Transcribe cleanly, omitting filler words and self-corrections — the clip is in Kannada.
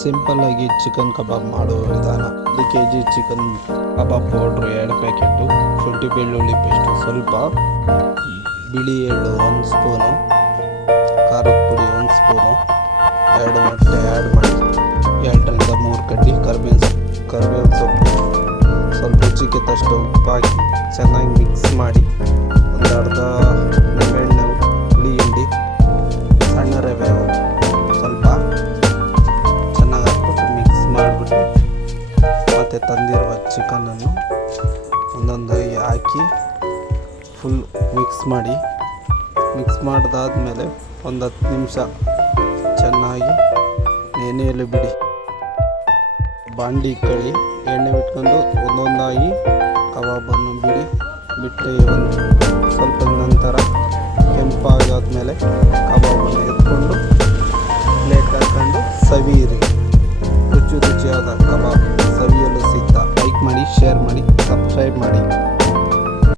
ಸಿಂಪಲ್ಲಾಗಿ ಚಿಕನ್ ಕಬಾಬ್ ಮಾಡುವ ವಿಧಾನ. 1 kg ಚಿಕನ್ ಕಬಾಬ್ ಪೌಡ್ರು 2 ಪ್ಯಾಕೆಟು, ಶುಂಠಿ ಬೆಳ್ಳುಳ್ಳಿ ಪೇಸ್ಟು ಸ್ವಲ್ಪ, ಬಿಳಿ ಎಳ್ಳು 1 ಸ್ಪೂನು, ಖಾರದ ಪುಡಿ 1 ಸ್ಪೂನು, 2 ಮೊಟ್ಟೆ ಆ್ಯಡ್ ಮಾಡಿ, 2 ರಿಂದ 3 ಕಡ್ಡಿ ಕರಿಬೇವು ಸೊಪ್ಪು, ಸ್ವಲ್ಪ ರುಚಿಗೆ ತಕ್ಕಷ್ಟು ಉಪ್ಪು ಹಾಕಿ ಚೆನ್ನಾಗಿ ಮಿಕ್ಸ್ ಮಾಡಿ, ಒಂದು ಅರ್ಧ ನಿಂಬೆಹಣ್ಣು, ಹುಳಿ ಹಿಂಡಿ, ಸಣ್ಣ ರವೆ ಸ್ವಲ್ಪ ಚೆನ್ನಾಗಿ ಹಾಕ್ಬಿಟ್ಟು ಮಿಕ್ಸ್ ಮಾಡಿಬಿಟ್ಟು ಮತ್ತು ತಂದಿರುವ ಚಿಕನನ್ನು ಒಂದೊಂದಾಗಿ ಹಾಕಿ ಫುಲ್ ಮಿಕ್ಸ್ ಮಾಡಿದಾದ್ಮೇಲೆ ಒಂದು 10 ನಿಮಿಷ ಚೆನ್ನಾಗಿ ನೆನೆಯಲು ಬಿಡಿ. ಬಾಂಡಿ ಇಕ್ಕಳಿ, ಎಣ್ಣೆ ಬಿಟ್ಕೊಂಡು ಒಂದೊಂದಾಗಿ ಕಬಾಬನ್ನು ಬಿಟ್ಟು ಒಂದು ಸ್ವಲ್ಪ ನಂತರ ಕೆಂಪಾಗಾದ್ಮೇಲೆ ಕಬಾಬನ್ನು ಎತ್ಕೊಂಡು ಪ್ಲೇಟ್ ಹಾಕ್ಕೊಂಡು ಸವಿಯಿರಿ. ರುಚಿಯಾದ ಕಬಾಬ್ ಸವಿಯಲು ಸಿದ್ಧ. ಲೈಕ್ ಮಾಡಿ, ಶೇರ್ ಮಾಡಿ, ಸಬ್ಸ್ಕ್ರೈಬ್ ಮಾಡಿ.